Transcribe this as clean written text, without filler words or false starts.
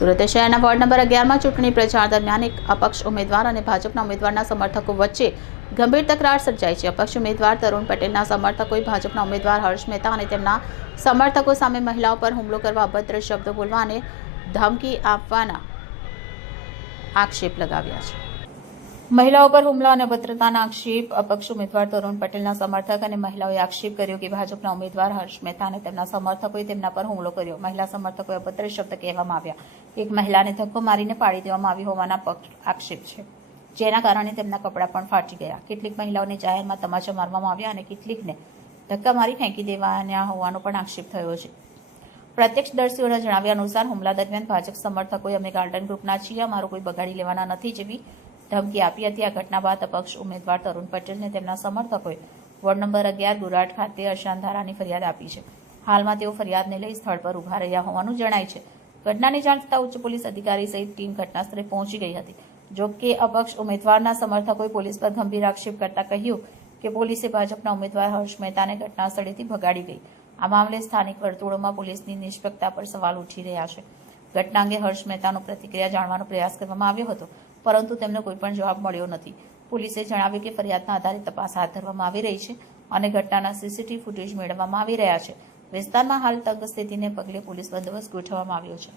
સુરત શહેરના ward number 11માં ચૂંટણી પ્રચાર દરમિયાન એક અપક્ષ ઉમેદવાર અને ભાજપના ઉમેદવારના સમર્થકો વચ્ચે ગંભીર તકરાર સર્જાઈ છે। અપક્ષ ઉમેદવાર તરુણ પટેલના સમર્થકોએ ભાજપના ઉમેદવાર હર્ષ મહેતા અને તેમના સમર્થકો સામે મહિલાઓ પર હુમલો કરવા, અભદ્ર શબ્દો બોલવા અને ધમકી આપવાના આક્ષેપ લગાવ્યા છે। મહિલાઓ પર હુમલા અને અભદ્રતાના આક્ષેપ અપક્ષ ઉમેદવાર તરુણ પટેલના સમર્થક અને મહિલાઓએ આક્ષેપ કર્યો કે ભાજપના ઉમેદવાર હર્ષ મહેતા અને તેમના સમર્થકોએ તેમના પર હુમલો કર્યો। મહિલા સમર્થકોએ અભદ્ર શબ્દ કહેવામાં આવ્યા, એક મહિલાને ધક્કો મારીને પાડી દેવામાં આવી હોવાના આક્ષેપ છે, જેના કારણે તેમના કપડાં પણ ફાટી ગયા। કેટલીક મહિલાઓને જાહેરમાં તમાચા મારવામાં આવ્યા અને કેટલીકને ધક્કા મારી ફેંકી દેવાના હોવાનો પણ આક્ષેપ થયો છે। પ્રત્યક્ષદર્શીઓના જણાવ્યા અનુસાર હુમલા દરમિયાન ભાજપ સમર્થકોએ અમે ગાર્ડન ગ્રુપના છીએ, અમારું કોઈ બગાડી લેવાના નથી જેવી ધમકી આપી હતી। આ ઘટના બાદ અપક્ષ ઉમેદવાર તરુણ પટેલને તેમના સમર્થકોએ વોર્ડ નંબર 11 ગુરાટ ખાતે અશાંતધારાની ફરિયાદ આપી છે। હાલમાં તેઓ ફરિયાદને લઈ સ્થળ પર ઉભા રહ્યા હોવાનું જણાય છે। ઘટનાની જાણ થતાં ઉચ્ચ પોલીસ અધિકારી સહિત ટીમ ઘટનાસ્થળે પહોંચી ગઈ હતી। જો કે અપક્ષ ઉમેદવારના સમર્થકોએ પોલીસ પર ગંભીર આક્ષેપ કરતા કહ્યું કે પોલીસે ભાજપના ઉમેદવાર હર્ષ મહેતાને ઘટનાસ્થળેથી ભગાડી ગઈ। આ મામલે સ્થાનિક વર્તુળોમાં પોલીસની નિષ્પક્ષતા પર સવાલ ઉઠી રહ્યા છે। ઘટના અંગે હર્ષ મહેતાનો પ્રતિક્રિયા જાણવાનો પ્રયાસ કરવામાં આવ્યો હતો, પરંતુ તેમને કોઈ પણ જવાબ મળ્યો નથી। પોલીસે જણાવ્યું કે ફરિયાદના આધારે તપાસ હાથ ધરવામાં આવી રહી છે અને ઘટનાના સીસીટીવી ફૂટેજ મેળવવામાં આવી રહ્યા છે। વિસ્તારમાં હાલ તંગ સ્થિતિને પગલે પોલીસ બંદોબસ્ત ગોઠવવામાં આવ્યો છે।